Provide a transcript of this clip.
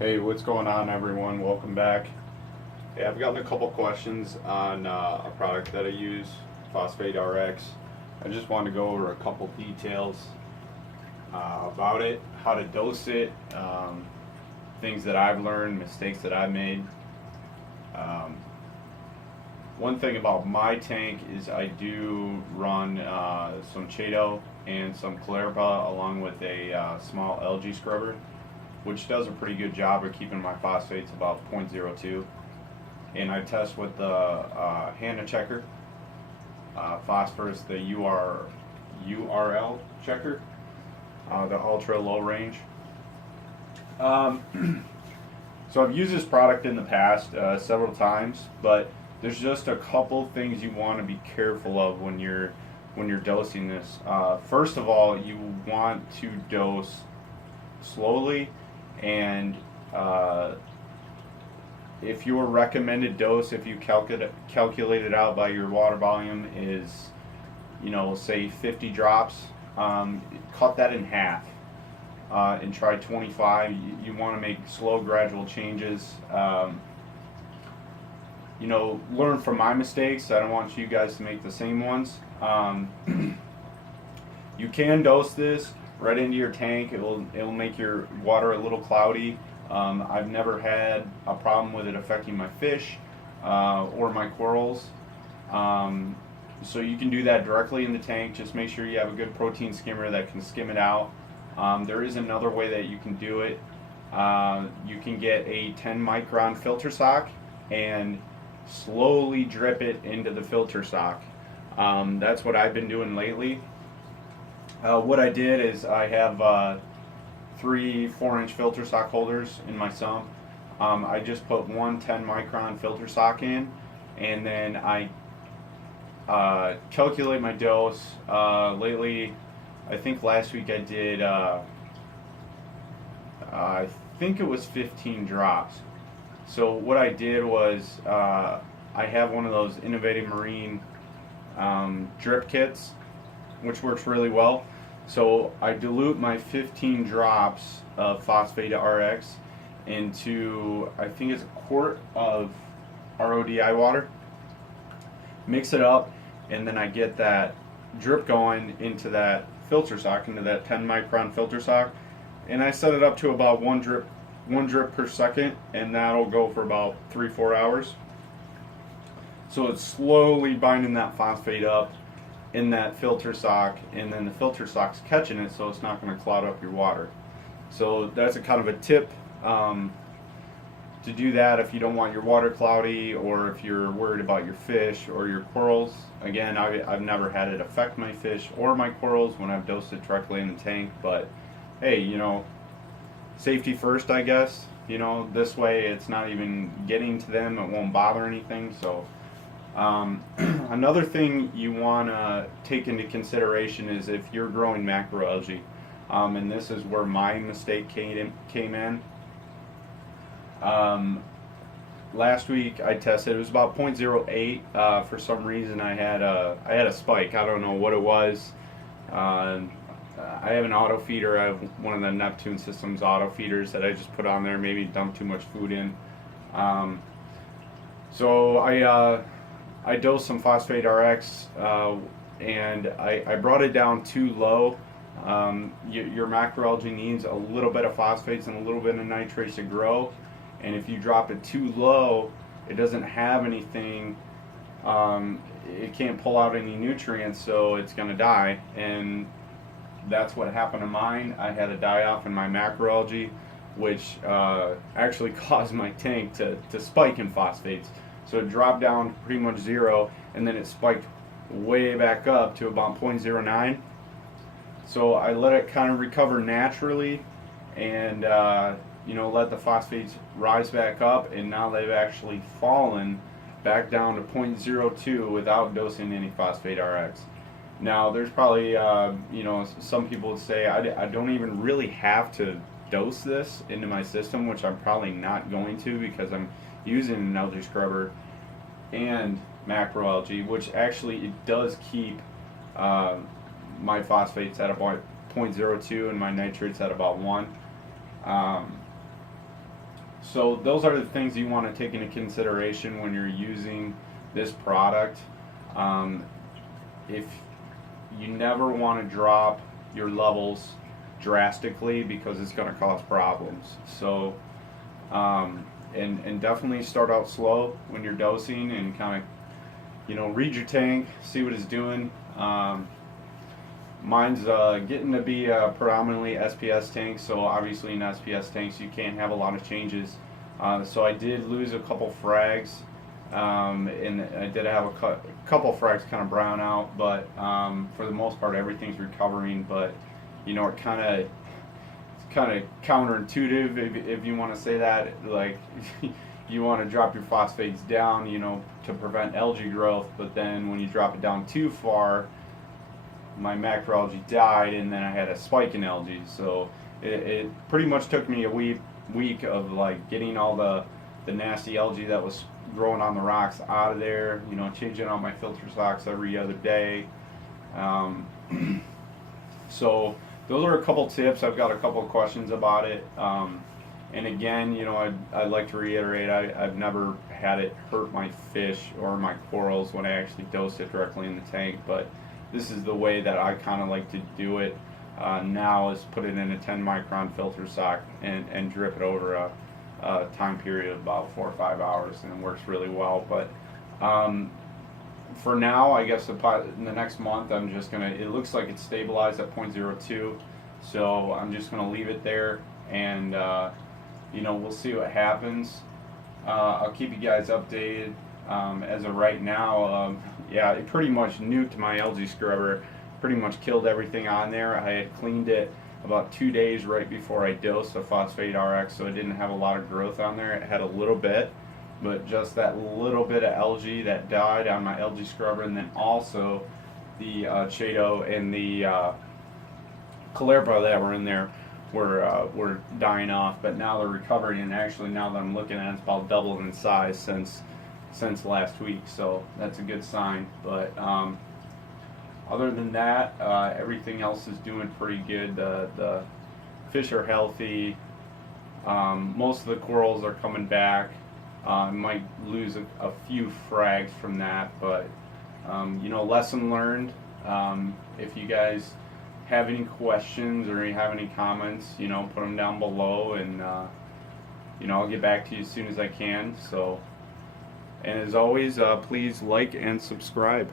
Hey, what's going on, everyone? Welcome back. Hey, I've gotten a couple questions on a product that I use, Phosphate Rx. I just wanted to go over a couple details about it, how to dose it, things that I've learned, mistakes that I've made. Um, One thing about my tank is I do run some Chaeto and some Clerpa along with a small algae scrubber, which does a pretty good job of keeping my phosphates about 0.02. And I test with the HANA checker, phosphorus, the URL checker, the ultra low range. So I've used this product in the past several times, but there's just a couple things you want to be careful of when you're dosing this. First of all, you want to dose slowly, and if your recommended dose, if you calculate it out by your water volume, is, say 50 drops, cut that in half and try 25. You want to make slow, gradual changes. Learn from my mistakes. I don't want you guys to make the same ones. You can dose this right into your tank. It will make your water a little cloudy. I've never had a problem with it affecting my fish or my corals. So you can do that directly in the tank. Just make sure you have a good protein skimmer that can skim it out. There is another way that you can do it. You can get a 10 micron filter sock and slowly drip it into the filter sock. That's what I've been doing lately. What I did is I have 3 4-inch filter sock holders in my sump. I just put one 10 micron filter sock in, and then I calculate my dose. Lately, I think last week I did, I think it was 15 drops. So what I did was I have one of those Innovative Marine drip kits, which works really well. So I dilute my 15 drops of Phosphate Rx into, I think it's a quart of RODI water, mix it up, and then I get that drip going into that filter sock, into that 10 micron filter sock, and I set it up to about one drip per second, and that'll go for about 3-4 hours. So it's slowly binding that phosphate up in that filter sock, and then the filter sock's catching it, so it's not going to cloud up your water. So that's a kind of a tip to do that if you don't want your water cloudy, or if you're worried about your fish or your corals. Again, I've never had it affect my fish or my corals when I've dosed it directly in the tank, but hey, safety first, I guess. This way it's not even getting to them, it won't bother anything. So another thing you want to take into consideration is if you're growing macroalgae, and this is where my mistake came in. Last week I tested, it was about 0.08. For some reason I had a spike. I don't know what it was. I have an auto feeder. I have one of the Neptune Systems auto feeders that I just put on there. Maybe dumped too much food in. So I dosed some Phosphate Rx, and I brought it down too low. Your macroalgae needs a little bit of phosphates and a little bit of nitrates to grow, and if you drop it too low, it doesn't have anything. It can't pull out any nutrients, so it's going to die, and that's what happened to mine. I had a die-off in my macroalgae, which actually caused my tank to spike in phosphates. So it dropped down to pretty much 0, and then it spiked way back up to about 0.09. So I let it kind of recover naturally, and let the phosphates rise back up, and now they've actually fallen back down to 0.02 without dosing any Phosphate Rx. Now, there's probably, some people would say I don't even really have to dose this into my system, which I'm probably not going to, because I'm using an algae scrubber and macroalgae, which actually it does keep my phosphates at about 0.02 and my nitrates at about 1. So those are the things you want to take into consideration when you're using this product. Um, if you never want to drop your levels drastically, because it's going to cause problems. So and definitely start out slow when you're dosing, and kind of read your tank, see what it's doing. Mine's getting to be predominantly SPS tanks, so obviously in SPS tanks you can't have a lot of changes. So I did lose a couple frags, and I did have a couple frags kind of brown out, but for the most part everything's recovering. But it kind of counterintuitive, if you want to say that. Like you want to drop your phosphates down, to prevent algae growth, but then when you drop it down too far, my macroalgae died, and then I had a spike in algae. So it pretty much took me a week of like getting all the nasty algae that was growing on the rocks out of there. Changing out my filter socks every other day. So those are a couple tips. I've got a couple of questions about it. And again, I'd like to reiterate, I've never had it hurt my fish or my corals when I actually dosed it directly in the tank, but this is the way that I kind of like to do it now, is put it in a 10 micron filter sock and drip it over a time period of about 4 or 5 hours, and it works really well. But for now, I guess in the next month, I'm just gonna, it looks like it's stabilized at 0.02, so I'm just gonna leave it there, and we'll see what happens. I'll keep you guys updated. As of right now, yeah, it pretty much nuked my algae scrubber, pretty much killed everything on there. I had cleaned it about 2 days right before I dosed the Phosphate Rx, so it didn't have a lot of growth on there. It had a little bit, but just that little bit of algae that died on my algae scrubber, and then also the Chaeto and the Calabar that were in there were dying off. But now they're recovering, and actually now that I'm looking at it, it's about doubled in size since last week, so that's a good sign. But other than that, everything else is doing pretty good. The fish are healthy. Most of the corals are coming back. Might lose a few frags from that, but lesson learned. If you guys have any questions or you have any comments, put them down below, and I'll get back to you as soon as I can. So, and as always, please like and subscribe.